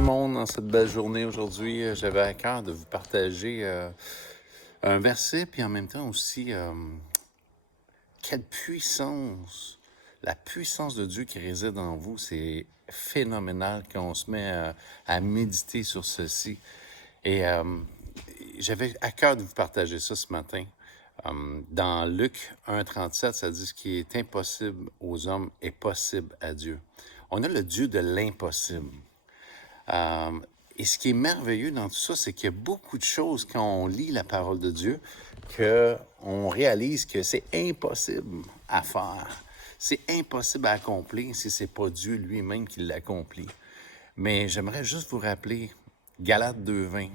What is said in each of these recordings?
le monde dans cette belle journée aujourd'hui. J'avais à cœur de vous partager un verset, puis en même temps aussi, quelle puissance, la puissance de Dieu qui réside en vous, c'est phénoménal quand on se met à méditer sur ceci. Et j'avais à cœur de vous partager ça ce matin. Dans Luc 1,37, ça dit: ce qui est impossible aux hommes est possible à Dieu. On a le Dieu de l'impossible. Et ce qui est merveilleux dans tout ça, c'est qu'il y a beaucoup de choses quand on lit la parole de Dieu qu'on réalise que c'est impossible à faire. C'est impossible à accomplir si ce n'est pas Dieu lui-même qui l'accomplit. Mais j'aimerais juste vous rappeler Galates 2,20.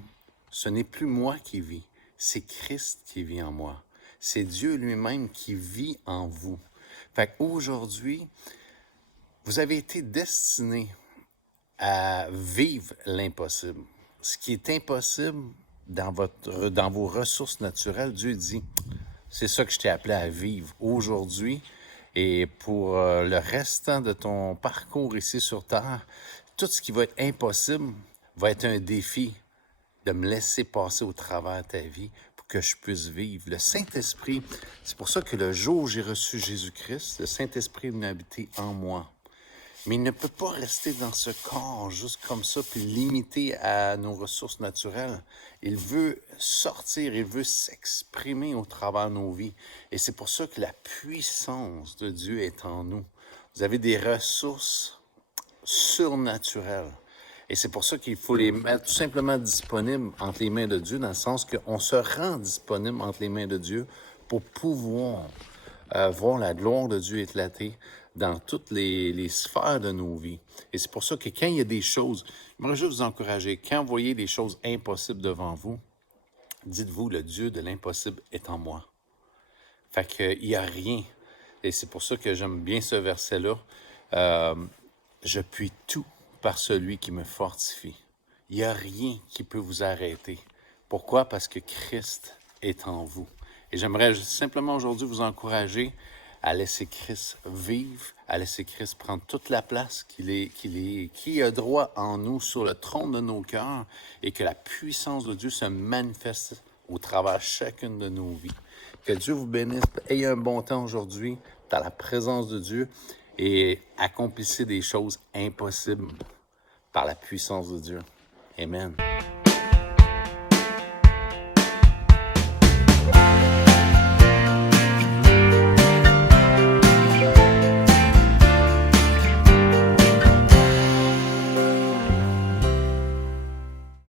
Ce n'est plus moi qui vis, c'est Christ qui vit en moi. C'est Dieu lui-même qui vit en vous. Fait qu'aujourd'hui, vous avez été destinés à vivre l'impossible. Ce qui est impossible dans vos ressources naturelles, Dieu dit, c'est ça que je t'ai appelé à vivre aujourd'hui et pour le restant de ton parcours ici sur Terre. Tout ce qui va être impossible va être un défi de me laisser passer au travers de ta vie pour que je puisse vivre. Le Saint-Esprit, c'est pour ça que le jour où j'ai reçu Jésus-Christ, le Saint-Esprit est venu habiter en moi. Mais il ne peut pas rester dans ce corps juste comme ça, puis limité à nos ressources naturelles. Il veut sortir, il veut s'exprimer au travers de nos vies. Et c'est pour ça que la puissance de Dieu est en nous. Vous avez des ressources surnaturelles. Et c'est pour ça qu'il faut les mettre tout simplement disponibles entre les mains de Dieu, dans le sens qu'on se rend disponible entre les mains de Dieu pour pouvoir voir la gloire de Dieu éclater dans toutes les sphères de nos vies. Et c'est pour ça que quand il y a des choses, j'aimerais juste vous encourager, quand vous voyez des choses impossibles devant vous, dites-vous, le Dieu de l'impossible est en moi. Fait qu'il n'y a rien. Et c'est pour ça que j'aime bien ce verset-là. Je puis tout par celui qui me fortifie. Il n'y a rien qui peut vous arrêter. Pourquoi? Parce que Christ est en vous. Et j'aimerais simplement aujourd'hui vous encourager à laisser Christ vivre, à laisser Christ prendre toute la place qui a droit en nous sur le trône de nos cœurs et que la puissance de Dieu se manifeste au travers de chacune de nos vies. Que Dieu vous bénisse. Ayez un bon temps aujourd'hui dans la présence de Dieu et accomplissez des choses impossibles par la puissance de Dieu. Amen.